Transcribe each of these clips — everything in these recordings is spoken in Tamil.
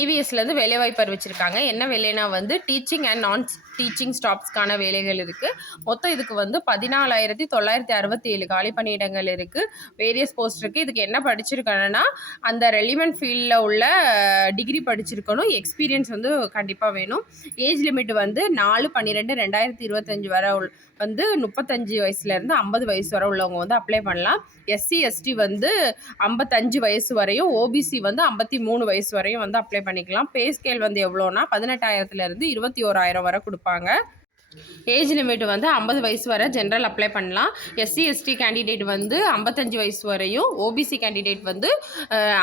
இவிஎஸ்லேருந்து வேலைவாய்ப்பு அறிவிச்சிருக்காங்க. என்ன வேலைனா வந்து டீச்சிங் அண்ட் நான் டீச்சிங் ஸ்டாப்ஸ்க்கான வேலைகள் இருக்குது மொத்தம் இதுக்கு வந்து பதினாலாயிரத்தி தொள்ளாயிரத்தி அறுபத்தி ஏழு காலி பணியிடங்கள் இருக்குது வேரியஸ் போஸ்ட் இருக்குது இதுக்கு என்ன படிச்சிருக்கணும்னா அந்த ரெலிவெண்ட் ஃபீல்டில் உள்ள டிகிரி படிச்சிருக்கணும். எக்ஸ்பீரியன்ஸ் வந்து கண்டிப்பாக வேணும். ஏஜ் லிமிட் வந்து நாலு பன்னிரெண்டு ரெண்டாயிரத்தி இருபத்தஞ்சி வரை உள் வந்து முப்பத்தஞ்சு வயசுலேருந்து ஐம்பது வயசு வரை உள்ளவங்க வந்து அப்ளை பண்ணலாம். எஸ்சி எஸ்டி வந்து ஐம்பத்தஞ்சு வயசு வரையும் ஓபிசி வந்து ஐம்பத்தி மூணு வயசு வரையும் வந்து அப்ளை பண்ணிக்கலாம். பே ஸ்கேல் வந்து எவ்வளோனா பதினெட்டாயிரத்துலேருந்து இருபத்தி ஓராயிரம் வரை கொடுப்பாங்க. ஏஜ் லிமிட் வந்து ஐம்பது வயசு வரை ஜென்ரல் அப்ளை பண்ணலாம். எஸ்சி எஸ்டி கேண்டிடேட் வந்து ஐம்பத்தஞ்சு வயசு வரையும் ஓபிசி கேண்டிடேட் வந்து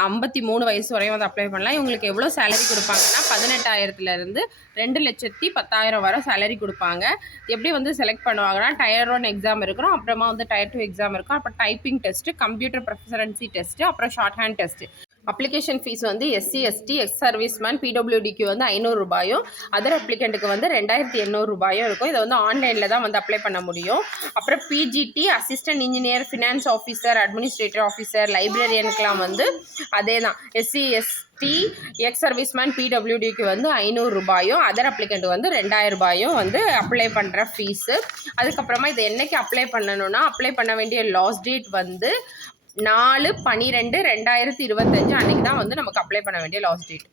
ஐம்பத்தி மூணு வயசு வரையும் வந்து அப்ளை பண்ணலாம். இவங்களுக்கு எவ்வளோ சேலரி கொடுப்பாங்கன்னா பதினெட்டாயிரத்துலேருந்து ரெண்டு லட்சத்தி பத்தாயிரம் வரை சேலரி கொடுப்பாங்க. எப்படி வந்து செலக்ட் பண்ணுவாங்கன்னா டயர் ஒன் எக்ஸாம் இருக்கிறோம் அப்புறமா வந்து டயர் டூ எக்ஸாம் இருக்கும். அப்புறம் typing test computer proficiency test அப்புறம் shorthand test application fees வந்து எஸ்சி எஸ்டி எக்ஸ் சர்வீஸ்மேன் பிடபிள்யூடிக்கு வந்து ஐநூறு ரூபாயும் அதர் அப்ளிகண்ட்டுக்கு வந்து ரெண்டாயிரத்தி எண்ணூறு ரூபாயும் இருக்கும். இதை வந்து ஆன்லைனில் தான் வந்து அப்ளை பண்ண முடியும். அப்புறம் PGT assistant engineer finance officer administrative officer லைப்ரரியனுக்கெலாம் வந்து அதே தான். எஸ்சி எஸ்டி எக்ஸ் சர்வீஸ்மேன் பிடபிள்யூடிக்கு வந்து ஐநூறு ரூபாயும் அதர் அப்ளிகண்ட் வந்து ரெண்டாயிரம் ரூபாயும் வந்து அப்ளை பண்ணுற ஃபீஸு அதுக்கப்புறமா இது என்றைக்கு அப்ளை பண்ணணும்னா அப்ளை பண்ண வேண்டிய லாஸ்ட் டேட் வந்து நாலு பன்னிரெண்டு ரெண்டாயிரத்தி இருபத்தஞ்சு அன்றைக்கி தான் வந்து நமக்கு அப்ளை பண்ண வேண்டிய லாஸ்ட் டேட்